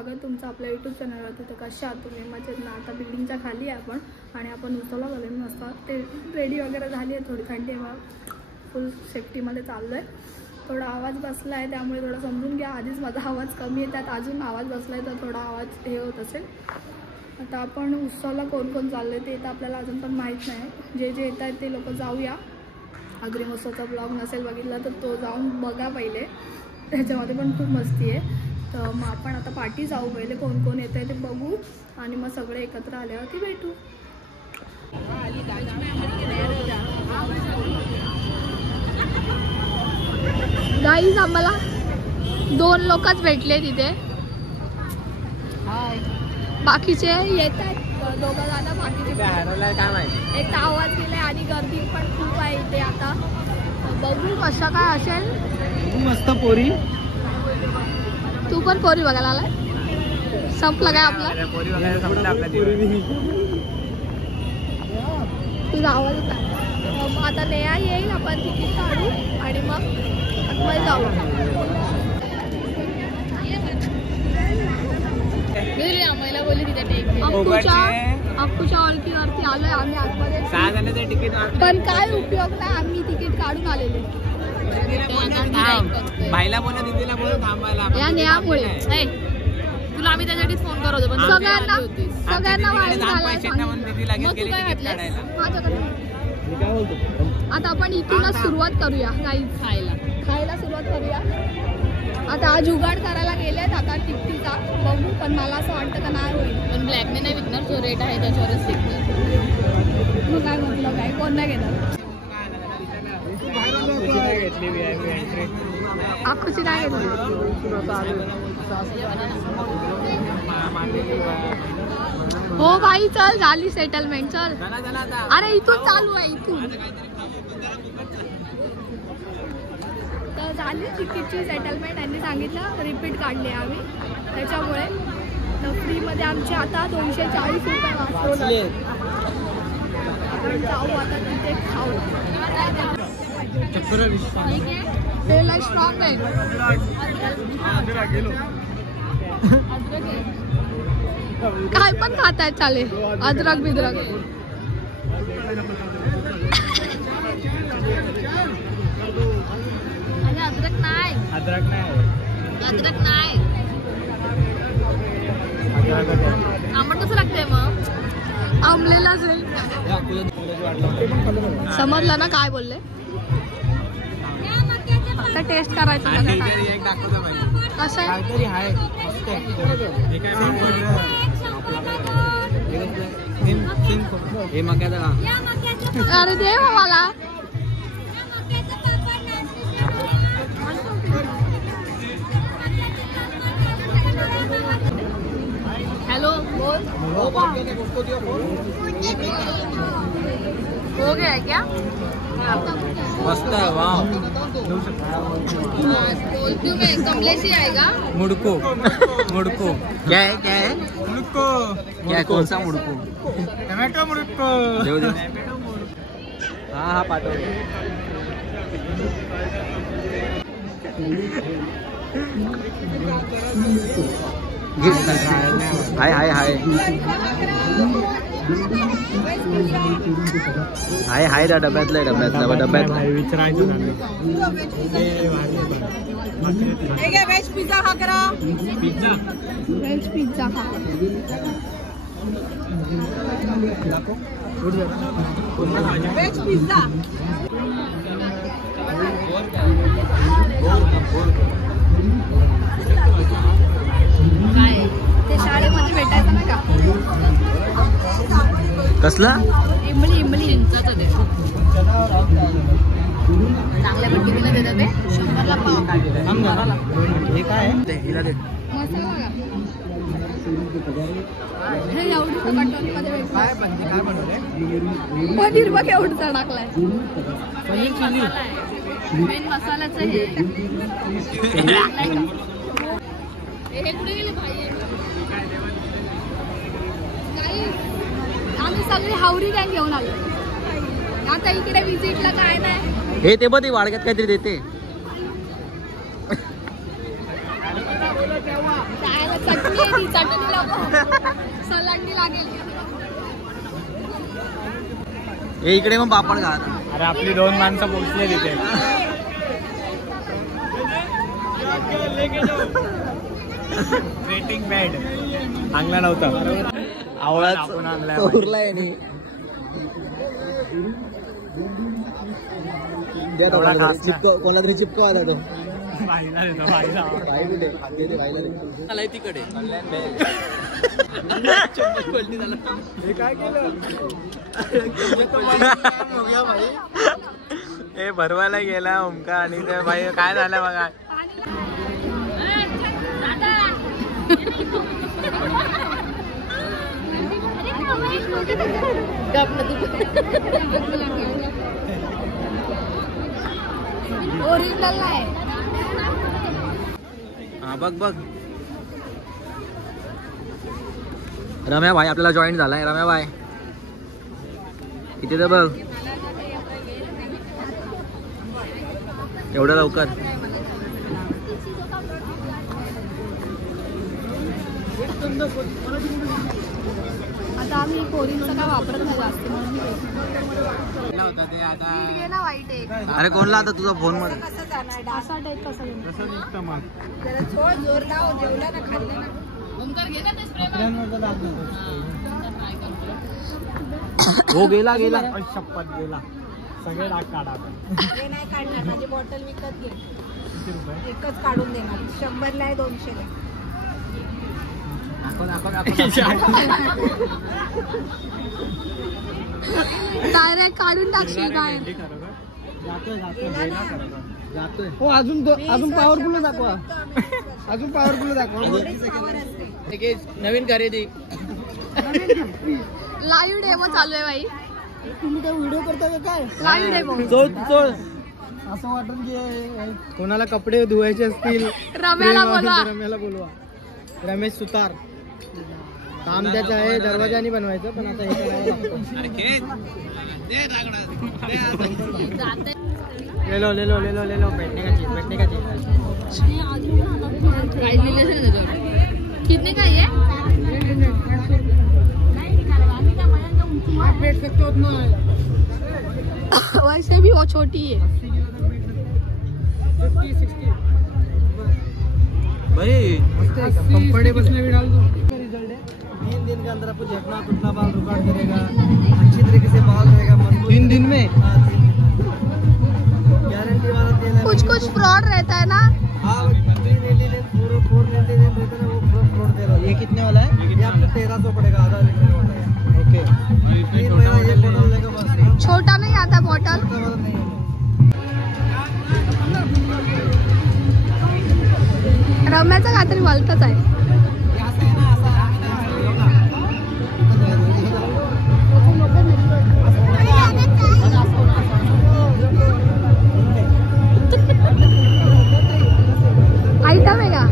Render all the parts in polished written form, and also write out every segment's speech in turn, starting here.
स्वागत तुमचं आपल्या यूट्यूब चॅनलवरती. तर कशा आहात तुम्ही? मजेत ना? आता बिल्डिंगच्या खाली आहे आपण आणि आपण उचलला गेलो मस्त. ते रेडी वगैरे झाली आहे, थोडी थंडी आहे, फुल सेफ्टीमध्ये चाललो आहे. थोडा आवाज बसला आहे त्यामुळे थोडं समजून घ्या. आधीच माझा आवाज कमी आहे, त्यात अजून आवाज बसला आहे तर थोडा आवाज हे होत असेल. आता आपण उत्सवाला कोण कोण चाललं आहे ते तर आपल्याला अजून पण माहीत नाही. जे जे येत आहेत ते लोक जाऊया. अग्रिम उत्सवाचा ब्लॉग नसेल बघितला तर तो जाऊन बघा पहिले, त्याच्यामध्ये पण खूप मस्ती आहे. तर मग आपण आता पार्टी जाऊ, पहिले कोण कोण येतं आहे ते बघू आणि मग सगळे एकत्र आल्यावरती भेटू. गाईज आम्हाला 2 लोकच भेटले तिथे, बाकीचे येत आहेत 2 जण. बाकीचे एक आवाज केलाय आणि गर्दी पण खूप आहे इथे. आता बघू कशा काय असेल. मस्त पोरी. तू पण पोरी बघायला आलाय? संपलं काय आपलं? तुझा आवाज होता. मग आता नेहा येईल, आपण तिकीट काढू आणि मग आतमध्ये जाऊ. आम्हाला बोलली तिथे अक्कूच्या ओळखीवरती आलोय आम्ही आतमध्ये. 6 जणांचे तिकीट, पण काय उपयोग नाही, आम्ही तिकीट काढून आलेले. भाईला बोला, दीदीला बोला थांबायला. या नेहामुळे तुला आम्ही त्यासाठीच फोन करत होतो पण सगळ्यांना आता आपण इथूनच सुरुवात करूया. काही खायला सुरुवात करूया. आता आज जुगाड करायला गेलेत आता तिकटीचा, बघू. पण मला असं वाटतं का नाही होईल. पण ब्लॅकने नाही विकणार, जो रेट आहे त्याच्यावरच विकणार. तू काय म्हटलं? काय कोण नाही घेणार? अख्खूची नाही घेतली. हो भाई चल, झाली सेटलमेंट. चल अरे इथून चालू आहे, इथून तर झाली तिकीटची सेटलमेंट. त्यांनी सांगितलं रिपीट काढली आम्ही, त्याच्यामुळे तर फ्रीमध्ये आमचे आता 240 रुपये वाचवले. आपण जाऊ आता तिथे खाऊ. तेल स्ट्रॉंग आहे. काय पण खाताय चालेल, अद्रक बिद्रक. अद्रक नाही, अद्रक नाही. आंबट कसं लागतंय मग? आंबलेला असेल. समजलं ना काय बोलले? फक्त टेस्ट करायचं. कसं आहे? अरे दे मला. हेलो बोल. हो गया क्या? मस्त है. वाह. बोलती हूँ मैं, कमलेश ही आएगा. मुड़को. क्या है मुड़को? क्या है? कौन सा मुड़को? टमाटो मुड़को. देव. हाँ पाठव. हाय डब्यातलं विचारायचं. वेज पिझ्झा हा करा. वेज पिझ्झा हा. Veg pizza. काय ते शाळेमध्ये भेटायचं ना का? कसला? इमली चिंचाचं दे. चांगल्या पट्टीला देतात ते 100ला पाव. हे काय आहे? हिला दे. मसाला का? हे एवढं कटोरीमध्ये भेटतं. काय बनवलंय? पनीर बघ एवढं टाकलाय. पनीर चिली. मेन मसाल्याचं हे. हे कुठे गेले भाई? आम्ही सगळी हावरी गँग घेऊन आलो. आता इकडे विजिटला काय नाही. हे ते बघ, वाडग्यात काहीतरी देते. चटणी आहे ती, चटणीला सलांडी लागेल. हे इकडे मग पापड खा. अरे आपली 2 माणसं पोहोचले तिथे. वेटिंग बॅड चांगला नव्हता. आवळाच आपण आणलाय उरलाय नाही. कोणाला तरी चिपकवा जातो. तिकडे काय केलं हे भरवायला गेला ओमका आणि ते भाई काय झालं बघा. ओरिजिनल आहे. हा बघ बघ रम्या भाई आपल्याला जॉईन झालाय. रम्या भाई इथे तर बघ एवढं लवकर. आता आम्ही कोरिनचा काय वापरत नाही जास्त म्हणून वाईट आहे. अरे कोणला आता तुझा फोन मध्ये असा टाईप कसा जोर लाव जेवला ना खाल्लं ना. हो गेला गेला शपथ गेला. सगळे डाग काढा. हे नाही काढणार. माझी बॉटल विकत घे. एकच काढून देणार. 100 ला आहे 200 ला. डायरेक्ट काढून टाकशील काय. हो अजून पॉवरफुल दाखवा. अजून पॉवरफुल दाखवा. नवीन खरेदी लाईव्ह डेमो चालू आहे बाई. तुम्ही काय व्हिडिओ करता का काय. Live demo. असं वाटून की कोणाला कपडे धुवायचे असतील रम्याला बोलवा. रम्याला बोलवा. रमेश सुतार काम त्याचं आहे. दरवाजा नाही बनवायचं पण आता हे करावं लागतं. लेलो लेलो लेलो लेलो बैठने का चीज कितने का ये. वैसे भी वो छोटी है. भाई कंफर्टेबल में भी डाल दो. 3 दिन के अंदर आपको झटना टूटना बाल रुकावट करेगा. अच्छी तरीके से बाल रहेगा. 3 दिन में गारंटी वाला तेल है. कुछ फ्रॉड रहता है ना. हाँ 499 रहता है वो फ्रॉड तेल. ये कितने वाला है. ये आपको 1300 पड़ेगा. आधा लीटर वाला है. ओके 3 महीना ये बोतल लेगा बस. छोटा नहीं आता बॉटल. रम्याचं काहीतरी वलतच आहे. आयटम आहे का.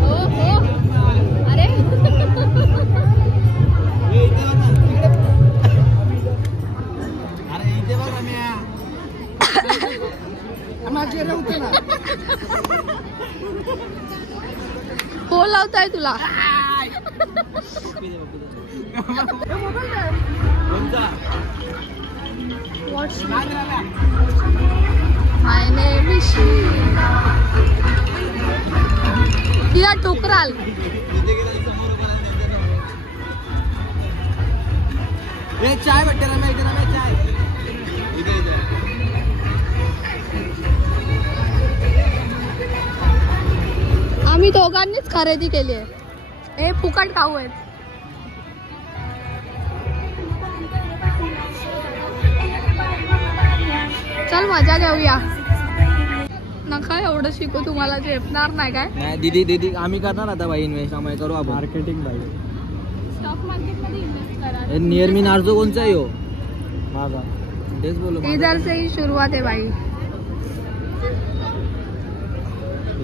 हो हो. अरे इथे बघ रम्या. फोन लावताय तुला. माय नेम इज या टोकराल. चाय भेटते रम्या. इथे रम्या चाय. आम्ही दोघांनीच खरेदी केली आहे. हे फुकट खाऊ आहेत. चल मजा घेऊया. नका एवढं शिकू. तुम्हाला झेपणार नाही काय. नाही दीदी आम्ही करणार आता भाई इन्व्हेस्ट. आम्ही करू आपण मार्केटिंग भाई. स्टॉक मार्केट मध्ये इन्व्हेस्ट करा. नियर मी नार्जो कोणचा आहे हो माझा. तेच बोलू. इधर से ही शुरुआत आहे भाई.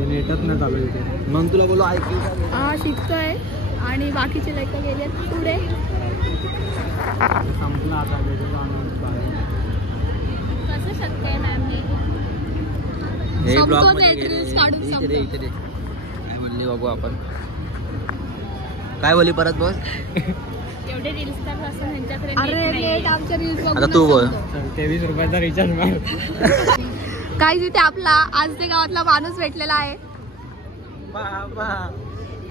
नेटच नाही चालू इथे. मग तुला बोलू ऐक. हा शिकतोय आणि बाकीचे लेक गेले पुढे. संपला आता. कसं शक्य आहे मॅम. हे ब्लॉग संपतो मध्ये ते गेले. रील्स काढून इथे संपतो. काय म्हणले बघू आपण. काय बोली परत बोल. एवढे रील्स तर असं त्यांच्याकडे अरे नेट आमच्या रील्स आता तू बोल. 23 रुपयाचा रिचार्ज मार. काय तिथे आपला आज ते गावातला माणूस भेटलेला आहे.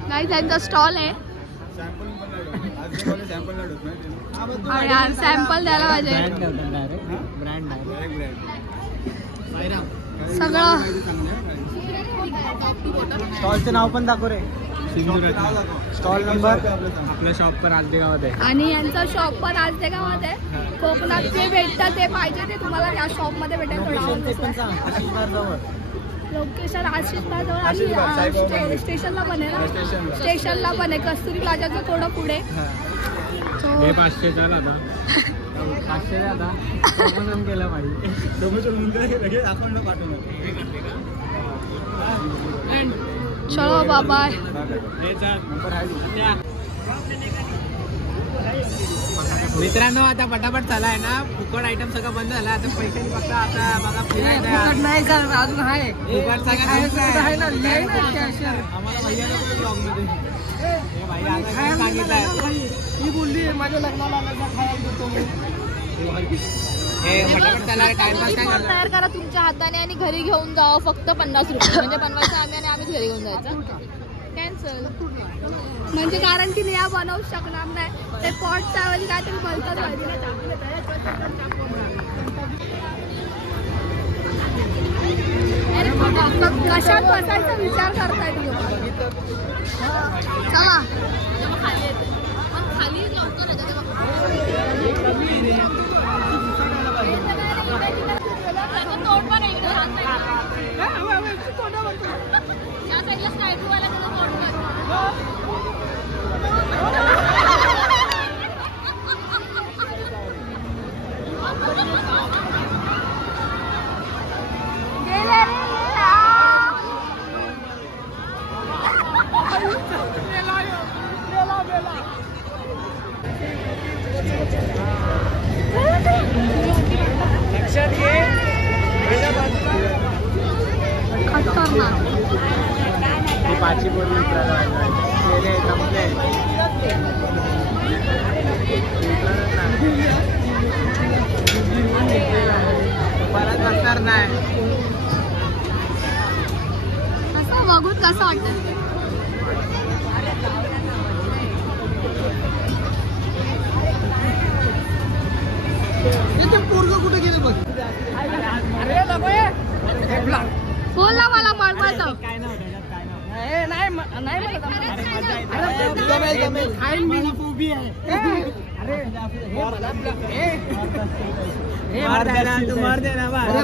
नाही त्यांचा स्टॉल आहे आणि यार सॅम्पल द्यायला पाहिजे सगळं. स्टॉलचं नाव पण दाखव रे. Stall number. आपल्या शॉप पर आज ते गावात आहे. आणि यांचं शॉप पण आज ते गावात आहे. कोकणात जे भेटतं ते पाहिजे ते तुम्हाला त्या शॉप मध्ये भेटेल. लोकेशन आशिषबाजवळ आणि स्टेशनला पण आहे ना. स्टेशनला पण आहे. कस्तुरी प्लाझाचं थोडं पुढे. हे 500 चाल आता 500 आता प्रमोशन केलं पाहिजे. चलो बाबा. मित्रांनो आता पटापट चाला आहे ना. फुकट आयटम सगळं बंद झाला. आता पैसे फक्त आता बघा फिरायचं नाही सर अजून आहे. फुकट सगळं आम्हाला भैयाला पण ब्लॉग मध्ये मी बोलली माझ्या लग्नाला खायला देतो मी. फटाफट चाला. टाइमपास काय पण तयार करा तुमच्या हाताने आणि घरी घेऊन जावं. फक्त 50 रुपये म्हणजे बनवायचं आम्ही आणि आम्हीच घरी घेऊन जायचं. कॅन्सल म्हणजे कारण की निया बनवू शकणार नाही. ते पॉटच्या ऐवजी काहीतरी बनतात पाहिजे. कशात बसायचा विचार करताय तुम्ही. चला खाली लवकर तोंड पण आहे या साईडला स्काय ब्लू वाला त्याचं लक्षात घे. ती पाची बोलली संपले. परत बसणार नाही. असं बघून कसं वाटतं. पोरग कुठे गेले बघ. बोल ना मला मळमळतं.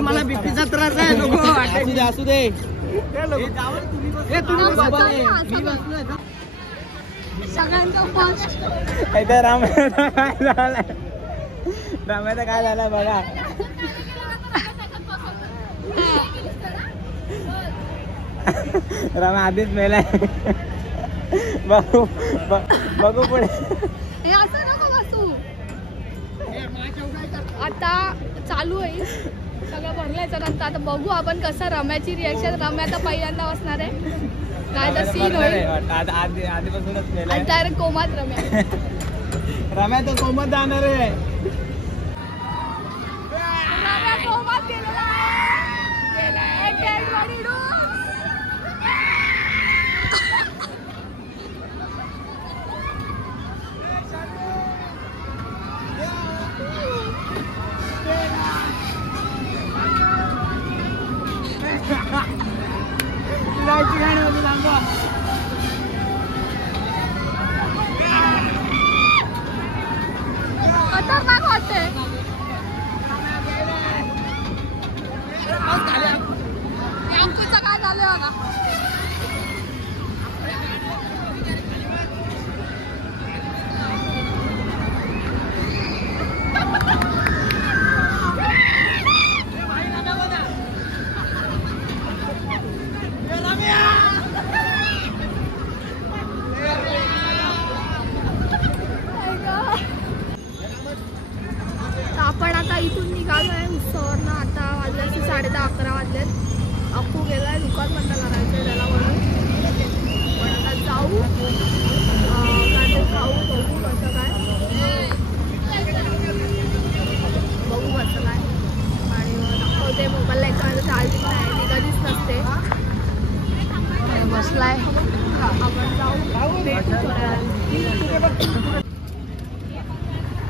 मला बीपीचा त्रास आहे. नको असू दे. सगळ्यांचा फर्स्ट रामायचा काय झालं बघा. रामा आधीच मेलाय. बघू पुढे. हे असं नको बसू. आता चालू आहे सगळं भरलायचं नंतर. आता बघू आपण कसं रम्याची रिॲक्शन. रम्या आता पहिल्यांदा बसणार आहे. काय तर सीन होईल. आधीपासूनच मेलाय. डायरेक्ट कोमात रम्या. रम्या तर कोमत जाणार आहे. रम्या कोमात गेलेला आहे. Dead body do. खतरनाक वाटते. आमचं काय झालं बघा. आपण आता इथून निघालोय उत्सवावरनं. आता वाजले 10:30-11 वाजलेत. अप्पू गेलाय दुकान बंद करायचं त्याला.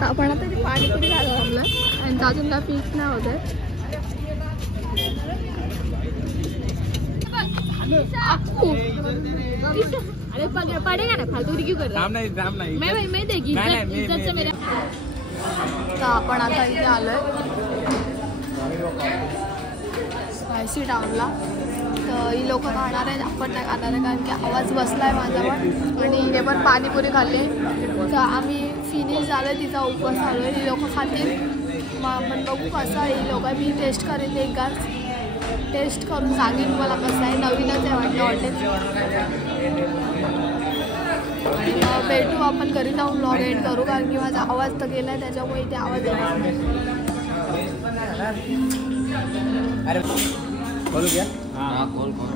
आपण आता ते पाणीपुरी खायला लागलं आणि अजून काय फिक्स नाही होत आहे. अरे पडेगा ना फालतू क्यों कर रहा है? मैं देगी इज्जत से मेरे. तर आपण आता इथे आलोय स्पायसी टाउनला. तर ही लोक खाणार आहेत, आपण नाही खाणार आहे कारण की आवाज बसला आहे माझ्यावर. आणि हे पण पाणीपुरी खाल्ली. तर आम्ही फिनिश झालं, तिचा उपवास आलो आहे. ही लोक खातील, मग आपण बघू कसं आहे. ही लोक मी टेस्ट करेन, एकदाच टेस्ट करून सांगेन मला कसं आहे. नवीनच आहे वाटतं हॉटेल. आणि मग भेटू आपण घरी जाऊन व्लॉग एंड करू कारण की माझा आवाज तर गेला आहे, त्याच्यामुळे इथे आवाज येणार नाही. अरे बोलू क्या? हाँ खोल खोल.